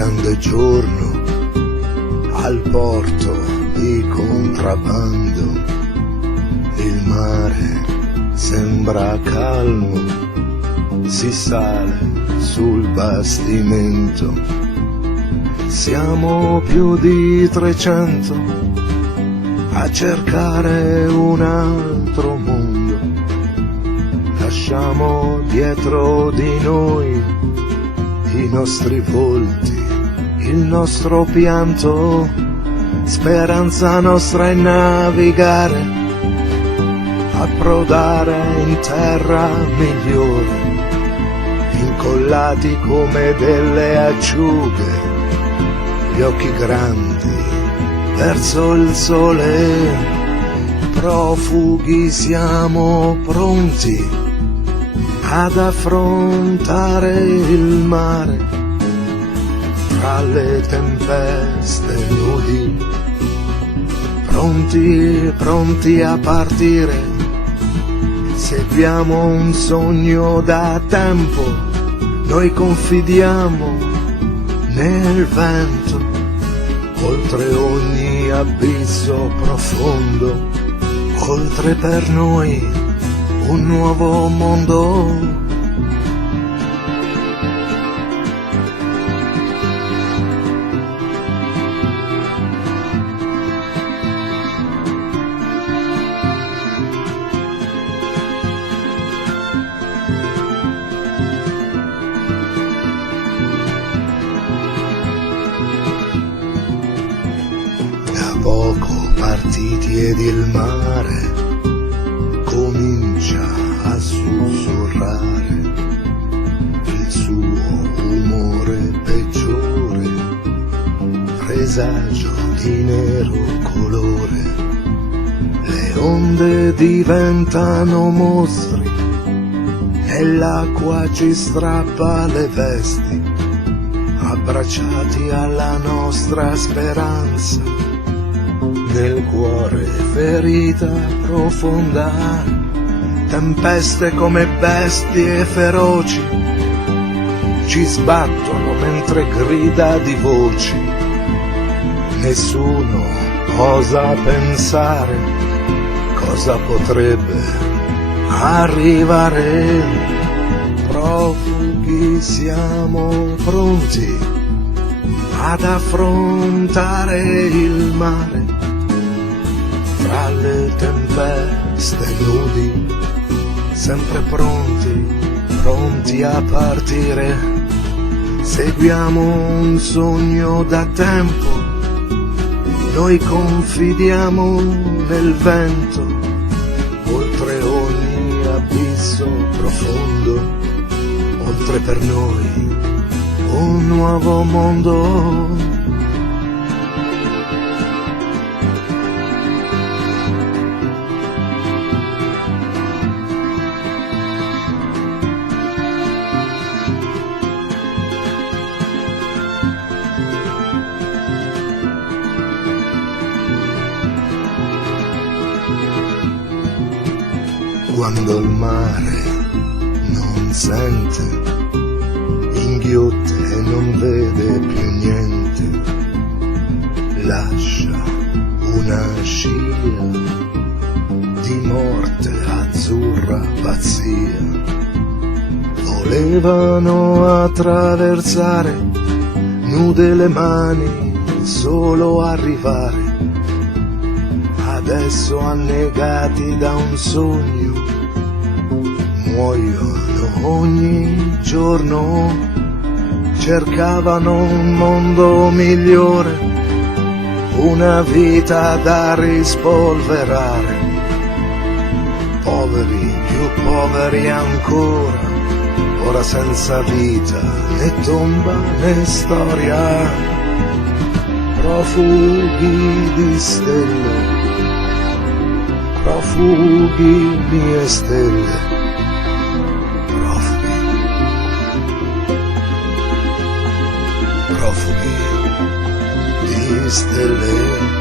grande giorno al porto di contrabbando, il mare sembra calmo, si sale sul bastimento, siamo più di 300 a cercare un altro mondo, lasciamo dietro di noi i nostri volti, il nostro pianto, speranza nostra è navigare, approdare in terra migliore, incollati come delle acciughe, gli occhi grandi verso il sole, profughi siamo pronti ad affrontare il mare, tra le tempeste nudi, pronti a partire, seguiamo un sogno da tempo, noi confidiamo nel vento, oltre ogni abisso profondo, oltre per noi un nuovo mondo. Da poco partiti ed il mare comincia a sussurrare il suo umore peggiore, presagio di nero colore, le onde diventano mostri e l'acqua ci strappa le vesti, abbracciati alla nostra speranza, nel cuore ferita profonda, tempeste come bestie feroci ci sbattono mentre grida di voci, nessuno osa pensare cosa potrebbe arrivare, profughi siamo pronti ad affrontare il mare, tra le tempeste nudi, sempre pronti a partire, seguiamo un sogno da tempo, noi confidiamo nel vento, oltre ogni abisso profondo, oltre per noi un nuovo mondo. Quando il mare non sente, inghiotte e non vede più niente, lascia una scia di morte azzurra pazzia. Volevano attraversare, nude le mani, solo arrivare, adesso annegati da un sogno, muoiono ogni giorno, cercavano un mondo migliore, una vita da rispolverare, poveri, più poveri ancora, ora senza vita, né tomba né storia, profughi di stelle, profughi mie stelle, profughi di stelle.